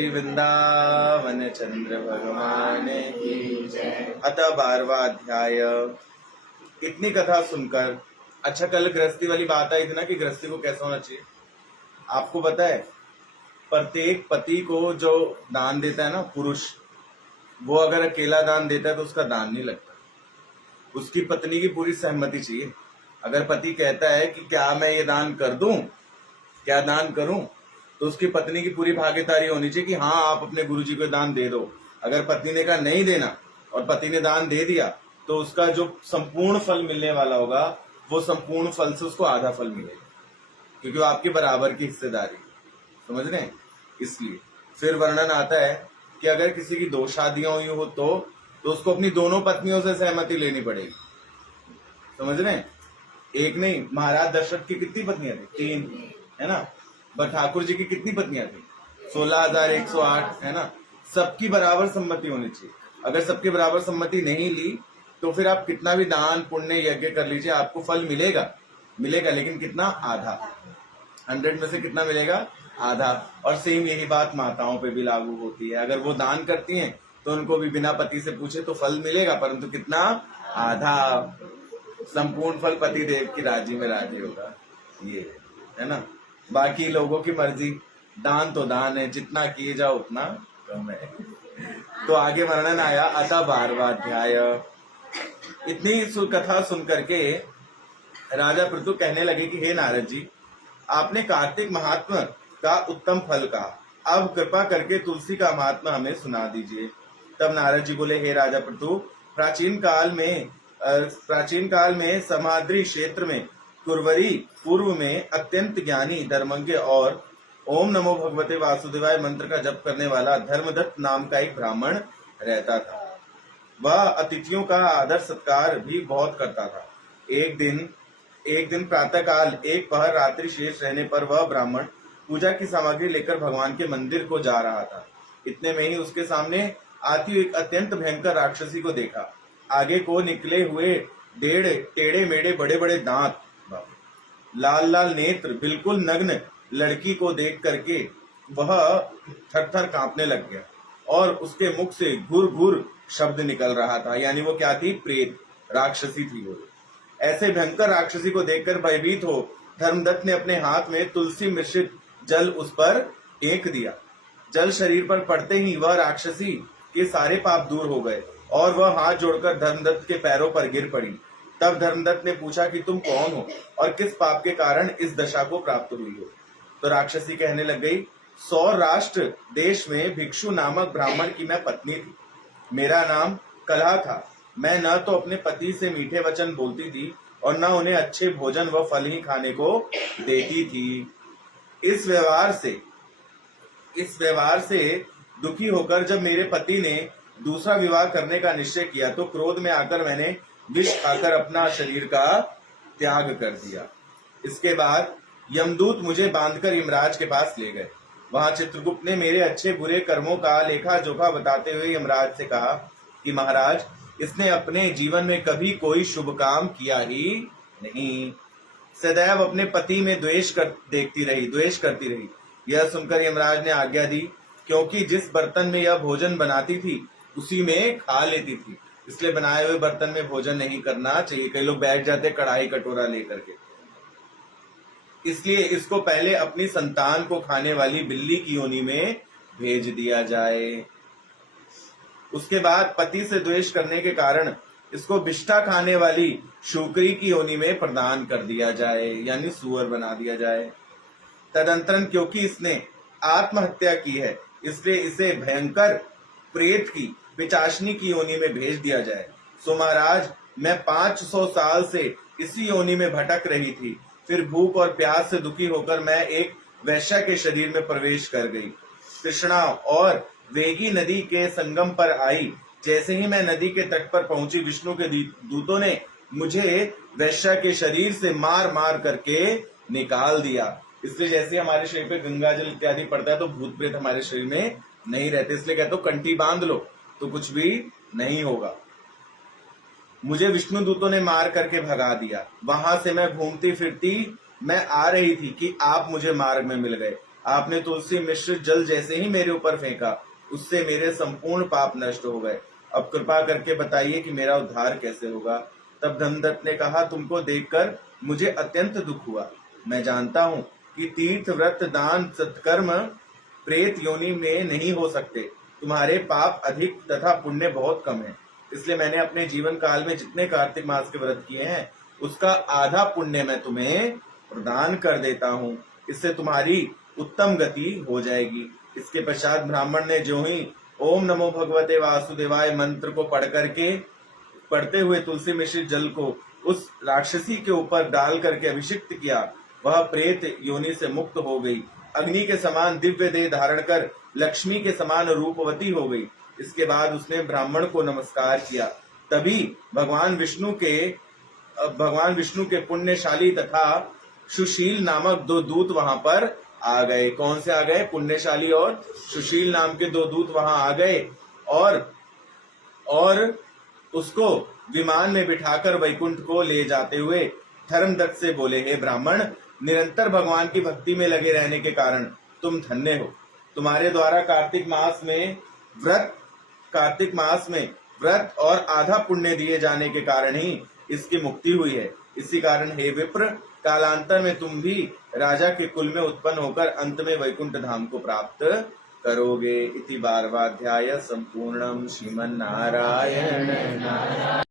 श्री वृंदावन चंद्र भगवान की जय। अतः 12वां अध्याय। इतनी कथा सुनकर, अच्छा कल गृहस्थी वाली बात आई थी ना कि गृहस्थी को कैसा होना चाहिए। आपको पता है प्रत्येक पति को जो दान देता है ना पुरुष, वो अगर अकेला दान देता है तो उसका दान नहीं लगता, उसकी पत्नी की पूरी सहमति चाहिए। अगर पति कहता है कि क्या मैं ये दान कर दूं, क्या दान करूं, तो उसकी पत्नी की पूरी भागीदारी होनी चाहिए कि हाँ आप अपने गुरुजी को दान दे दो। अगर पत्नी ने कहा नहीं देना और पति ने दान दे दिया तो उसका जो संपूर्ण फल मिलने वाला होगा वो संपूर्ण फल से उसको आधा फल मिलेगा, क्योंकि वो आपके बराबर की हिस्सेदारी, समझ रहे हैं। इसलिए फिर वर्णन आता है कि अगर किसी की 2 शादियां हुई हो तो उसको अपनी दोनों पत्नियों से सहमति लेनी पड़ेगी, समझ रहे हैं। एक नहीं, महाराज दशरथ की कितनी पत्नियां थी? 3, है ना। पर ठाकुर जी की कितनी पत्नियां थी? 16,108, है ना। सबकी बराबर सम्मति होनी चाहिए। अगर सबकी बराबर सम्मति नहीं ली तो फिर आप कितना भी दान पुण्य यज्ञ कर लीजिए, आपको फल मिलेगा, लेकिन कितना? आधा। 100 में से कितना मिलेगा? आधा। और सेम यही बात माताओं पे भी लागू होती है। अगर वो दान करती हैं तो उनको भी बिना पति से पूछे तो फल मिलेगा, परंतु कितना? आधा। संपूर्ण फल पति देव की राजी में राजी होगा, ये है ना। बाकी लोगों की मर्जी, दान तो दान है, जितना किए जाओ उतना कम है। तो आगे वर्णन आया, अतः 12वां अध्याय। इतनी कथा सुन करके राजा पृथु कहने लगे कि हे नारद जी, आपने कार्तिक महात्मा का उत्तम फल कहा, अब कृपा करके तुलसी का महात्मा हमें सुना दीजिए। तब नारद जी बोले, हे राजा पृथु, प्राचीन काल में समाद्री क्षेत्र में कुरवरी पूर्व में अत्यंत ज्ञानी धर्मज्ञ और ओम नमो भगवते वासुदेवाय मंत्र का जप करने वाला धर्मदत्त नाम का एक ब्राह्मण रहता था। वह अतिथियों का आदर सत्कार भी बहुत करता था। एक दिन प्रातःकाल एक पहर रात्रि शेष रहने पर वह ब्राह्मण पूजा की सामग्री लेकर भगवान के मंदिर को जा रहा था। इतने में ही उसके सामने आती हुई एक अत्यंत भयंकर राक्षसी को देखा। आगे को निकले हुए टेढ़े मेढ़े बड़े बड़े दांत, लाल लाल नेत्र, बिल्कुल नग्न लड़की को देख करके वह थर थर कांपने लग गया और उसके मुख से घुर घुर शब्द निकल रहा था। यानी वो क्या थी? प्रेत राक्षसी थी वो। ऐसे भयंकर राक्षसी को देखकर भयभीत हो धर्मदत्त ने अपने हाथ में तुलसी मिश्रित जल उस पर फेंक दिया। जल शरीर पर पड़ते ही वह राक्षसी के सारे पाप दूर हो गए और वह हाथ जोड़कर धर्मदत्त के पैरों पर गिर पड़ी। तब धर्मदत्त ने पूछा कि तुम कौन हो और किस पाप के कारण इस दशा को प्राप्त हुई हो। तो राक्षसी कहने लग गई, सौराष्ट्र देश में भिक्षु नामक ब्राह्मण की मैं पत्नी थी। मेरा नाम कलह था। मैं न तो अपने पति से मीठे वचन बोलती थी और न उन्हें अच्छे भोजन व फल ही खाने को देती थी। इस व्यवहार से दुखी होकर जब मेरे पति ने दूसरा विवाह करने का निश्चय किया तो क्रोध में आकर मैंने विष खाकर अपना शरीर का त्याग कर दिया। इसके बाद यमदूत मुझे बांधकर यमराज के पास ले गए। वहां चित्रगुप्त ने मेरे अच्छे बुरे कर्मों का लेखा जोखा बताते हुए यमराज से कहा कि महाराज, इसने अपने जीवन में कभी कोई शुभ काम किया ही नहीं, सदैव अपने पति में द्वेष करती रही। यह सुनकर यमराज ने आज्ञा दी, क्योंकि जिस बर्तन में यह भोजन बनाती थी उसी में खा लेती थी, इसलिए बनाए हुए बर्तन में भोजन नहीं करना चाहिए। कई लोग बैठ जाते कढ़ाई कटोरा लेकर के, इसलिए इसको पहले अपनी संतान को खाने वाली बिल्ली की योनि में भेज दिया जाए। उसके बाद पति से द्वेष करने के कारण इसको विष्ठा खाने वाली शुक्री की योनि में प्रदान कर दिया जाए, यानी सुअर बना दिया जाए। तदंतरन क्योंकि इसने आत्महत्या की है, इसलिए इसे भयंकर प्रेत की पिचाशनी की योनि में भेज दिया जाए। सो महाराज, मैं 500 साल से इसी योनि में भटक रही थी। फिर भूख और प्यास से दुखी होकर मैं एक वैश्या के शरीर में प्रवेश कर गई। कृष्णा और वेगी नदी के संगम पर आई। जैसे ही मैं नदी के तट पर पहुंची, विष्णु के दूतों ने मुझे वैश्या के शरीर से मार मार करके निकाल दिया। इसलिए जैसे हमारे शरीर पे गंगा जल इत्यादि पड़ता है तो भूत प्रेत हमारे शरीर में नहीं रहते। इसलिए कहते हो कंठी बांध लो तो कुछ भी नहीं होगा। मुझे विष्णु दूतों ने मार करके भगा दिया। वहां से मैं घूमती फिरती मैं आ रही थी कि आप मुझे मार्ग में मिल गए। आपने तुलसी मिश्र जल जैसे ही मेरे ऊपर फेंका, उससे मेरे संपूर्ण पाप नष्ट हो गए। अब कृपा करके बताइए कि मेरा उद्धार कैसे होगा। तब धनदत्त ने कहा, तुमको देखकर मुझे अत्यंत दुख हुआ। मैं जानता हूँ कि तीर्थ व्रत दान सत्कर्म प्रेत योनि में नहीं हो सकते। तुम्हारे पाप अधिक तथा पुण्य बहुत कम है, इसलिए मैंने अपने जीवन काल में जितने कार्तिक मास के व्रत किए हैं उसका आधा पुण्य मैं तुम्हें प्रदान कर देता हूँ। इससे तुम्हारी उत्तम गति हो जाएगी। इसके पश्चात ब्राह्मण ने जो ही ओम नमो भगवते वासुदेवाय मंत्र को पढ़ते हुए तुलसी मिश्रित जल को उस राक्षसी के ऊपर डाल करके अभिषिक्त किया, वह प्रेत योनि से मुक्त हो गई। अग्नि के समान दिव्य देह धारण कर लक्ष्मी के समान रूपवती हो गई। इसके बाद उसने ब्राह्मण को नमस्कार किया। तभी भगवान विष्णु के पुण्यशाली तथा सुशील नामक दो दूत वहां पर आ गए। कौन से आ गए? पुण्यशाली और सुशील नाम के दो दूत वहां आ गए और उसको विमान में बिठाकर वैकुंठ को ले जाते हुए धर्मदत्त से बोले, हे ब्राह्मण, निरंतर भगवान की भक्ति में लगे रहने के कारण तुम धन्य हो। तुम्हारे द्वारा कार्तिक मास में व्रत और आधा पुण्य दिए जाने के कारण ही इसकी मुक्ति हुई है। इसी कारण हे विप्र, कालांतर में तुम भी राजा के कुल में उत्पन्न होकर अंत में वैकुंठ धाम को प्राप्त करोगे। इति 12वां अध्याय संपूर्णम। श्रीमन्नारायण।